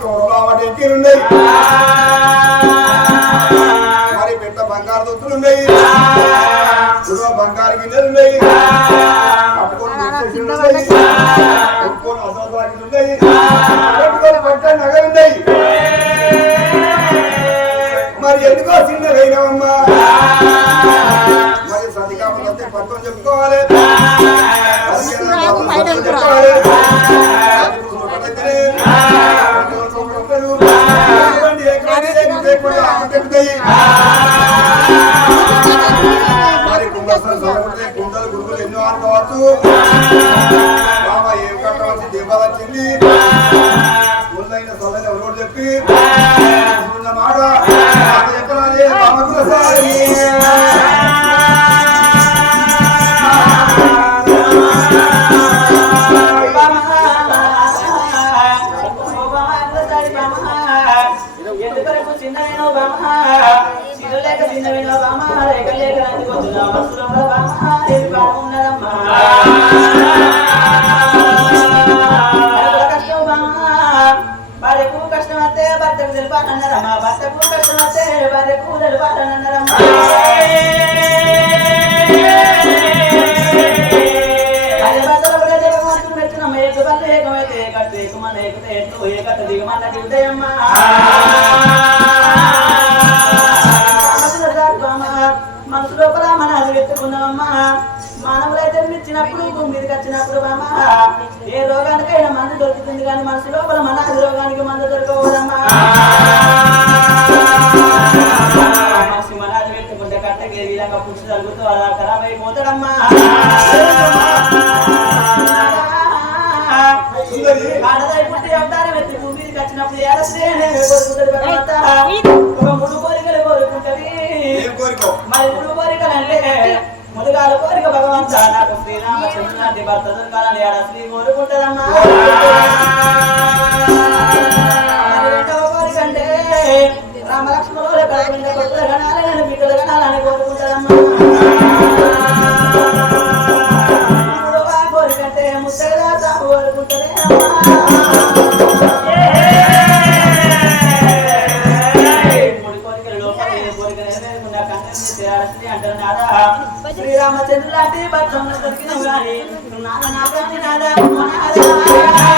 ఇంకీలు ఉన్నాయి మరి పెట్ట బంగారు దొత్తులు ఉన్నాయి. బంగారు గిన్నెలు ఉన్నాయి. పట్టుకొని అసలు ఉన్నాయి. పెట్టుకొని పట్ట నగలు ఉన్నాయి. మరి ఎందుకో చిన్నదైనవమ్మా మరి సతికామలు వస్తే చెప్పుకోవాలి. పత్రం చెప్పుకోవాలి మరి కుండలు గురుగులు ఎన్నో అనుకోవచ్చు ఎందుకొరకు చిన్నవేనో బామ్మ చిన్న లేక చిన్నవేనో బామ్మ రేఖ లేక రంగుకొచ్చిన అవసరంలో బామ్మ ఏమి బాగున్నదమ్మా భార్యకు కష్టం వస్తే భర్తకు తెలిపాలన్నారమ్మా భర్తకు కష్టం వస్తే భార్యకు తెలిపాలన్నారమ్మా అదే ఏకమైతే కట్టు ఎట్లు ఏ దిగమన్న దిగుతాయమ్మా ఏ రోగానికైనా మందు దొరుకుతుంది కానీ మనసు లోపల మన రోగానికి మందు దొరకకూడదమ్మా. మనసు మన అది పెట్టుకుంటే కట్టగే విధంగా పురుషు తగ్గుతూ అలా ఖరాబ్ అయిపోతాడమ్మా ఆడదాయి పుట్టి అవతారం ఎత్తి వచ్చినప్పుడు మూడు కోరికలు కోరుకుంటది. ఏం మరి మూడు కోరికలు అంటే ముదుగాల కోరిక భగవంత. నాకు శ్రీరామచంద్ర భర్త దొరకాలని ఆడ శ్రీ శ్రీరామచంద్ర లాంటి దొరికిన గాని నాద నాదాని నాదా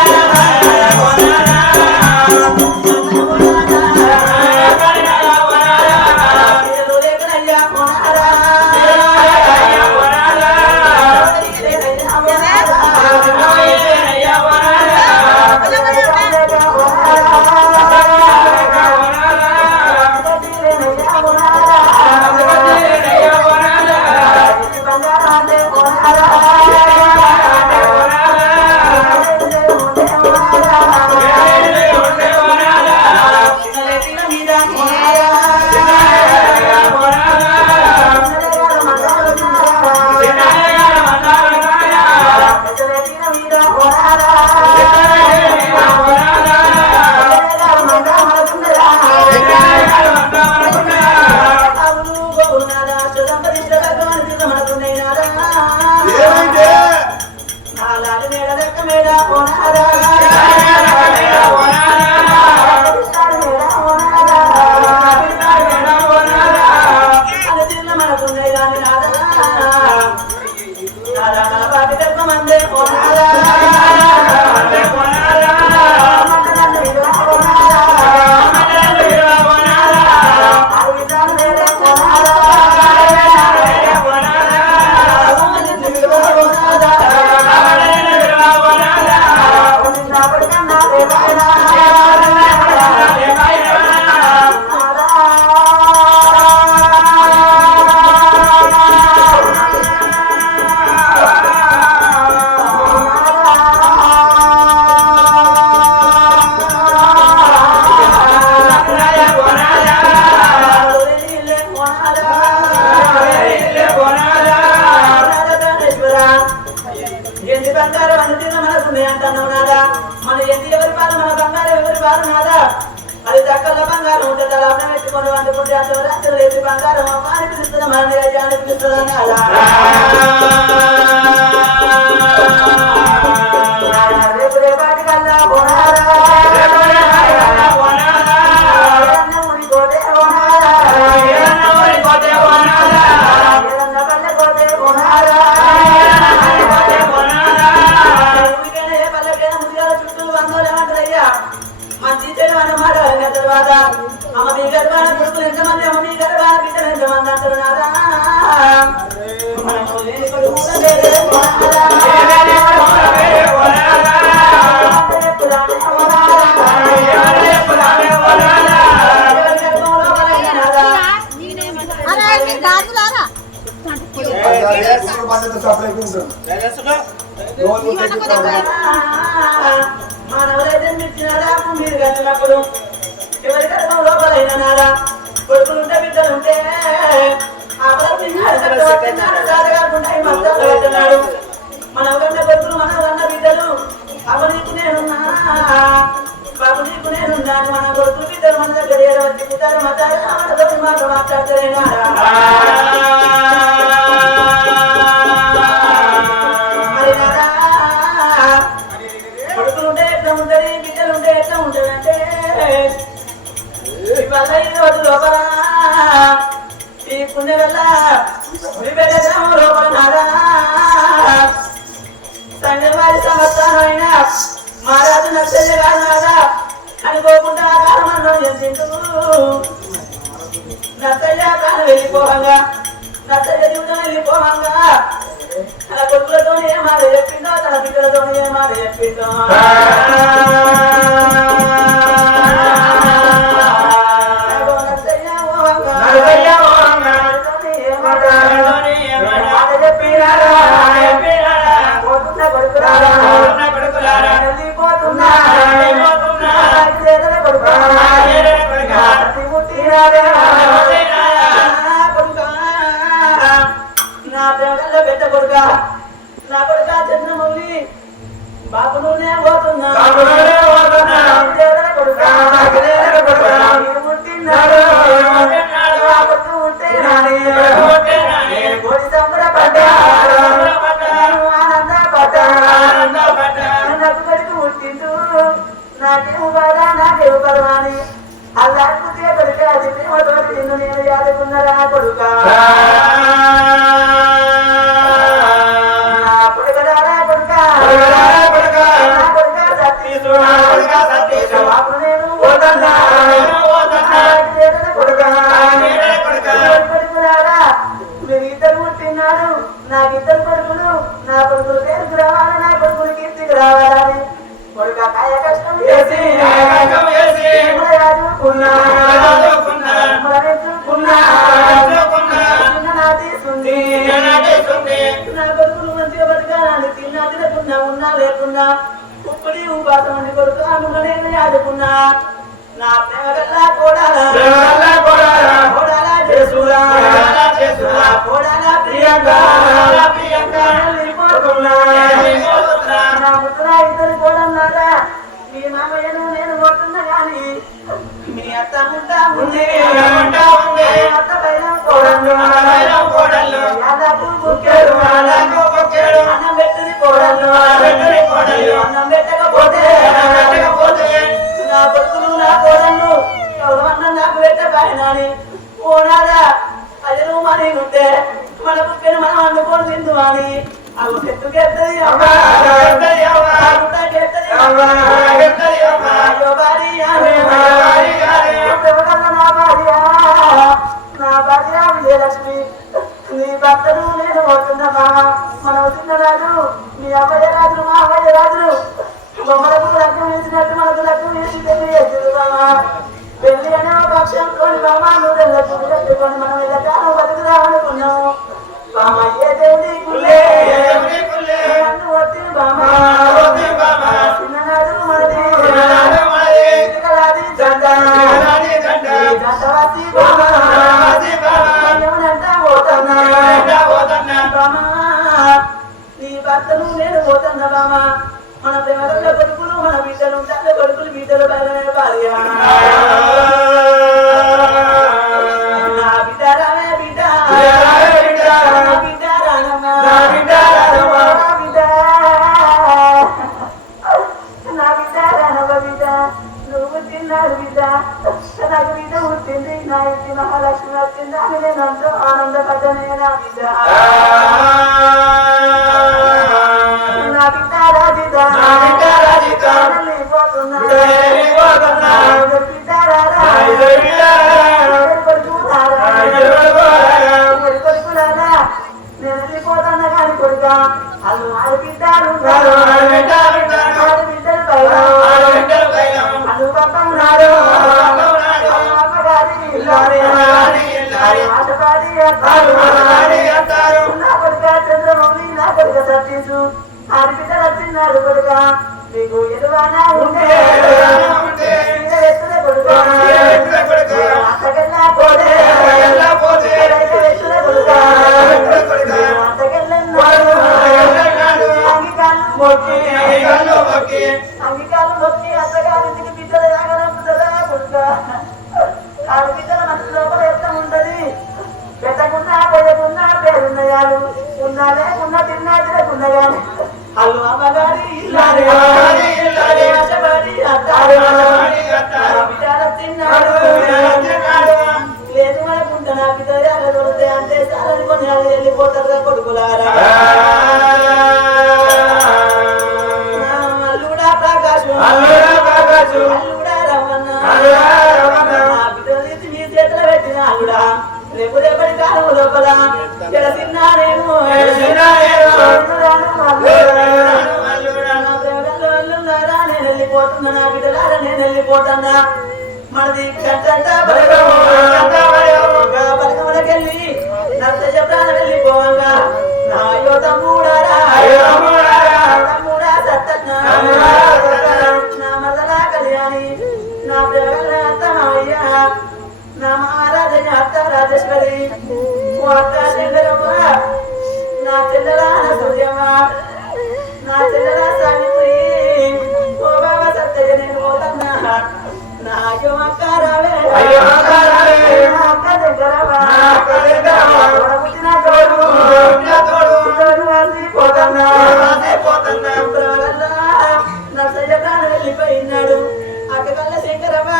బాధ్యత సప్లై ఉంటుంది కొడుకులుంటే బిడ్డలుంటే మనవన్న కొడుకులు మనవన్న బిడ్డలు అవ నీకు మన కొడుకులు మన దగ్గర వచ్చి పుట్టారు మతారు మాట్లాడతారేనారా వెళ్ళిపోవంగా. నచ్చ ఎదుగుతా వెళ్ళిపోవంగా. తన కొడుకులతోనే మాట చెప్పిందా తన బిడ్డలతోనే మాట చెప్పిందా. వాసనుడి కొడుకు నేను యాదుకున్నా నా ప్రేమ కూడా కోడాలా. కోడాలా చేసురా ప్రియంగా ప్రియంక. ప్రియంక. నా ఇద్దరు కోడన్నారా మీ మామయ్యను నేను కొట్టున్నా కానీ మీ అత్త ముంట ఉంది అత్త పైన కోడళ్ళు కోడళ్ళు యాదపు ముఖ్యలు అని నా భార్య విజయలక్ష్మి. నీ భర్తను నేను పోతున్నమా మన వస్తున్న రాజు మీ అబ్బాయి రాజు మా రాజు బొమ్మలకు లగ్నం వేసినట్టు మనకు లగ్నం వేసి పెళ్ళి బామా అనే పక్షంతో బామా నువ్వు పెట్టుకొని మనం బామయ్య దేవుడి గుళ్ళే. దేవుడి గుళ్ళే. బామయ్య 亮你的爱。啊 పేరున్నయాలు ఉన్నా లేకున్నా తిన్నా తినకున్నయాలు అల్లు అమ్మగారి అత్తారు నా బిడ్డల తిన్నాడు తిన్నాడు. లేదు మనకుంటా నా బిడ్డ దొరికితే అంటే సాలని కొన్ని వాళ్ళు వెళ్ళిపోతారు కొడుకులారా. అల్లుడా ప్రకాశం. అల్లుడా ప్రకాశం, అల్లుడా రమణ. అల్లుడా రమణ. నా చేతిలో పెట్టిన అల్లుడా. రేపు రేపటి కాలం లోపల. నా చెల్లెల సూర్యమ్మ నా చెల్లెల సావిత్రి ఓ బాబా సత్తయ్య నేను పోతన్నా నా అయ్యో అక్క రావే అక్క. నా దగ్గర. నా అక్క దగ్గర. తోడబుట్టిన తోడు తోడు. వాసి పోతన్నా పోతన్నా. నర్సయ్య ప్రాణం వెళ్ళిపోయినాడు అక్క కళ్ళ శంకరమ్మ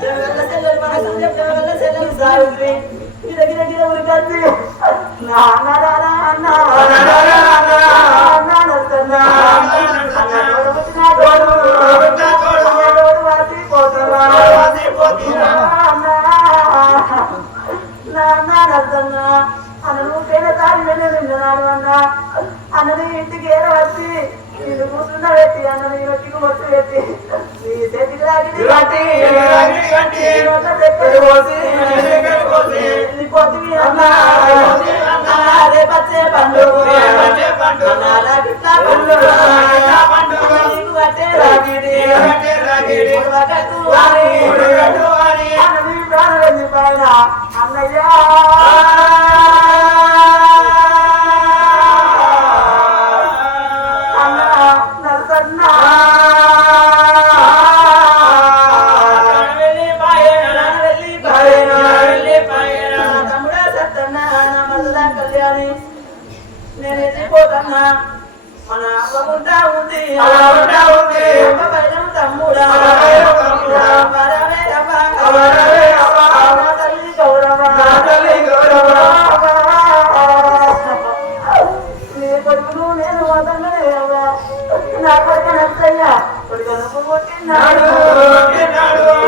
కళ్ళ చెల్లెలు మన సంజయ్ కళ్ళ చెల్లెలు సావిత్రి గిర గిర గిర ఉరికొచ్చి నాన్న రారా అన్న నాన్న రారా అన్న మన అవ్వకుంటా ఉంది అవ్వకుంటా ఉంది. అవ్వ బయటం తమ్ముడా అవ్వ బయటం తమ్ముడా. వరవే నా తల్లి గౌరవ నా తల్లి గౌరవ. నీ కొడుకును నేను వదలనే నా కొడుకు నచ్చయ్యా కొడుకు కొట్టినాడు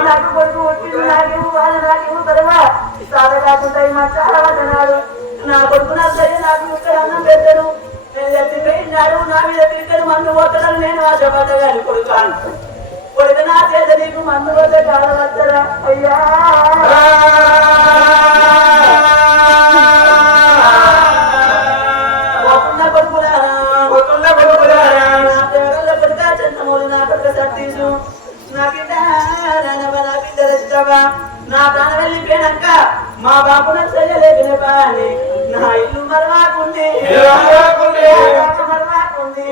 నాకు కొడుకు నాకేమో నాకేమో సాధ కాకుండా మా చాలా వదనాడు నా కొడుకు నచ్చయ్య నాకు ఇక్కడ అన్నం పెట్టను చచ్చిపోయినాడు నా మీద పిక్కడు మందు పోతాడని నేను ఆశపడ్డగాను కొడుకు కొడుకు నా చేత నీకు మందు పోతే కాదు వచ్చరా అయ్యా. నా ప్రాణం వెళ్ళిపోయాక మా బాబు పాని నా ఇల్లు మరవాకుంది